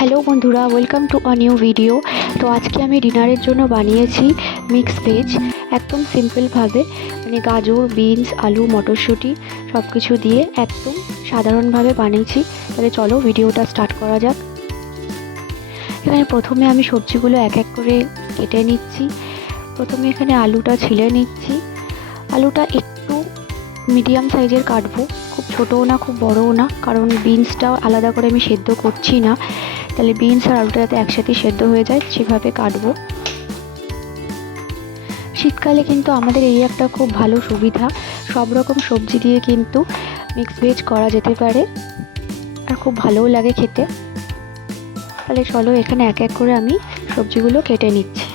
Hello বন্ধুরা, welcome to a new video. তো আজকে আমি ডিনারের জন্য বানিয়েছি মিক্স ভেজ, একদম সিম্পলভাবে, মানে গাজর, বিনস, আলু, মটরশুঁটি সব কিছু দিয়ে একদম সাধারণভাবে বানিয়েছি। তাহলে চলো ভিডিওটা স্টার্ট করা যাক। এখানে প্রথমে আমি সবজিগুলো এক এক করে কেটে নিচ্ছি। প্রথমে এখানে আলুটা ছিলে নিচ্ছি। আলুটা একটু মিডিয়াম সাইজের কাটবো, খুব ছোটও না খুব বড়ও না, কারণ বিনসটাও আলাদা করে আমি সেদ্ধ করছি না। তাহলে বিনস আর আলুটা যাতে একসাথে সেদ্ধ হয়ে যায় সেভাবে কাটবো। শীতকালে কিন্তু আমাদের এই একটা খুব ভালো সুবিধা, সব রকম সবজি দিয়ে কিন্তু মিক্স ভেজ করা যেতে পারে, আর খুব ভালোও লাগে খেতে। তাহলে চলো এখানে এক এক করে আমি সবজিগুলো কেটে নিচ্ছি।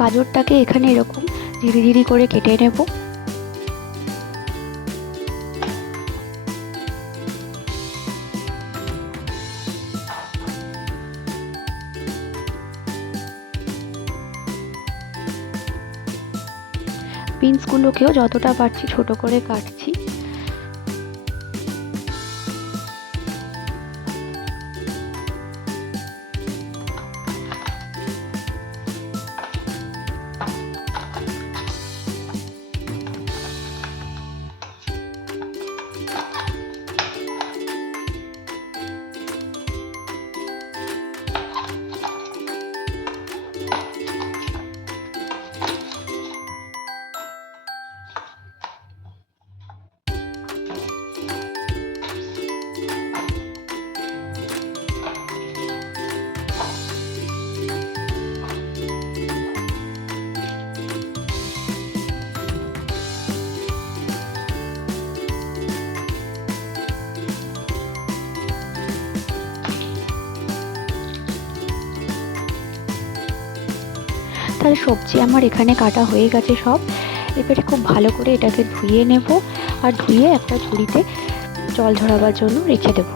গাজরটাকে এখানে এরকম ঝিরি ঝিরি করে কেটে নেব। বিনসগুলোকেও যতটা পারছি ছোট করে কাটছি। তাহলে সবজি আমার এখানে কাটা হয়ে গেছে সব। এবারে খুব ভালো করে এটাকে ধুয়ে নেব, আর ধুয়ে একটা ঝুড়িতে জল ঝরাবার জন্য রেখে দেব।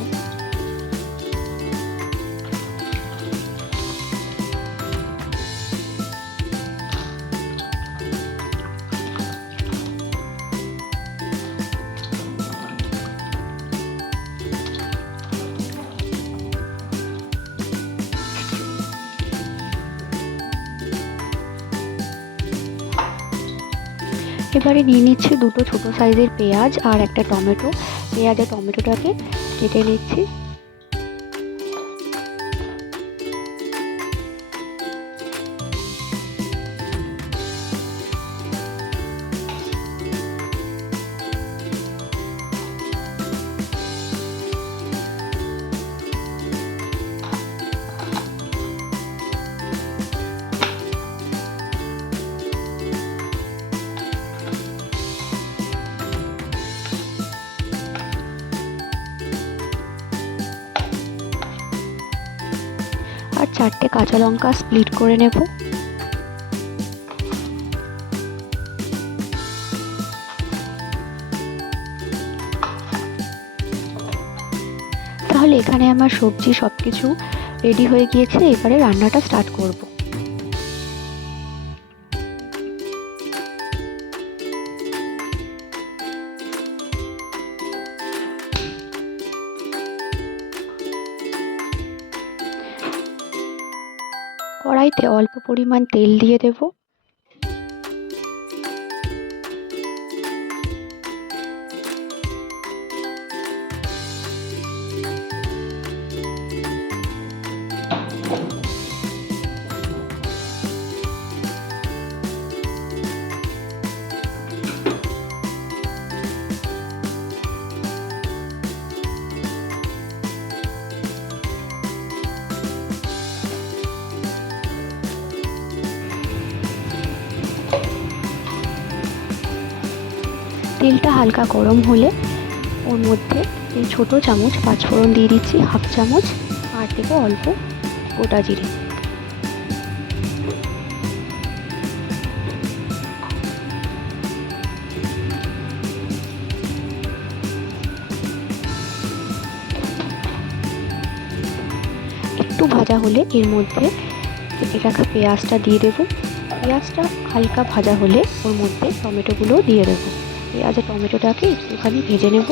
এবারে নিয়ে নিচ্ছি দুটো ছোট সাইজের পেঁয়াজ আর একটা টমেটো। পেঁয়াজ আর টমেটোটাকে কেটে নিচ্ছি। আর 4টে কাঁচা লঙ্কা স্প্লিট করে নেব। তাহলে এখানে আমার সবজি সবকিছু রেডি হয়ে গিয়েছে। এবারে রান্নাটা স্টার্ট করব। কড়াইতে অল্প পরিমাণ তেল দিয়ে দেব। তেলটা হালকা গরম হলে ওর মধ্যে এই ছোটো চামচ পাঁচফোড়ন দিয়ে দিচ্ছি, হাফ চামচ, আর দেবো অল্প গোটা জিরে। একটু ভাজা হলে এর মধ্যে কেটে রাখা পেঁয়াজটা দিয়ে দেবো। পেঁয়াজটা হালকা ভাজা হলে ওর মধ্যে টমেটোগুলো দিয়ে দেবো। পেঁয়াজ আর টমেটোটাকে একটুখানি ভেজে নেব।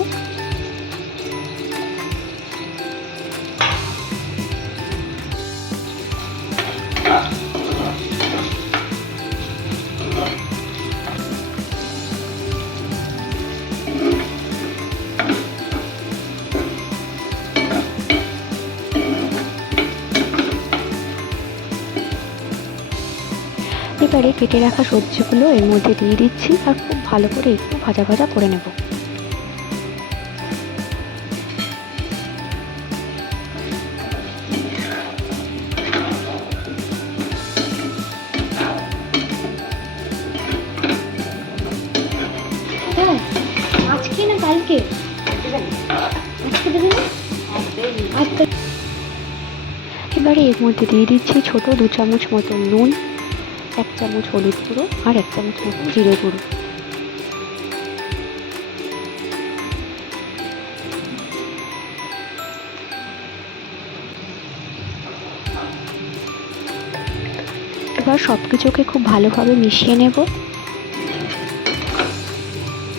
এবারে কেটে রাখা সবজিগুলো এর মধ্যে দিয়ে দিচ্ছি আর খুব ভালো করে একটু ভাজা ভাজা করে নেব। আজকে না কালকে এবারে এর মধ্যে দিয়ে দিচ্ছি ছোট 2 চামচ মতন নুন, 1 চামচ হলুদ গুঁড়ো আর 1 চামচ মতন জিরে গুঁড়ো। এবার সব কিছুকে খুব ভালোভাবে মিশিয়ে নেব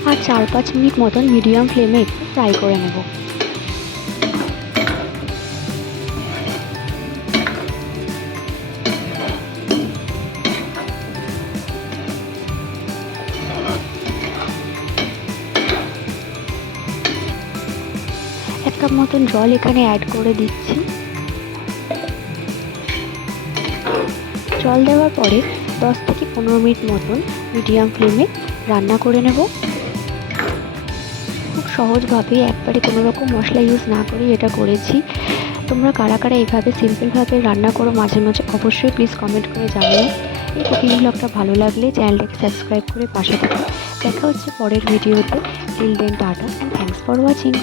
আর 4-5 মিনিট মতন মিডিয়াম ফ্লেমে একটু ফ্রাই করে নেব। এক কাপ মতন জল এখানে অ্যাড করে দিচ্ছি। জল দেওয়ার পরে 10 থেকে 15 মিনিট মতন মিডিয়াম ফ্লেমে রান্না করে নেব। খুব সহজভাবে একবারে কোনো রকম মশলা ইউজ না করে এটা করেছি। তোমরা কারা কারা এইভাবে সিম্পলভাবে রান্না করো মাঝে মাঝে অবশ্যই প্লিজ কমেন্ট করে জানিও। এই কুকিং ব্লগটা ভালো লাগলে চ্যানেলটাকে সাবস্ক্রাইব করে পাশে থাকো। দেখা হচ্ছে পরের ভিডিওতে। Till then tata and thanks for watching.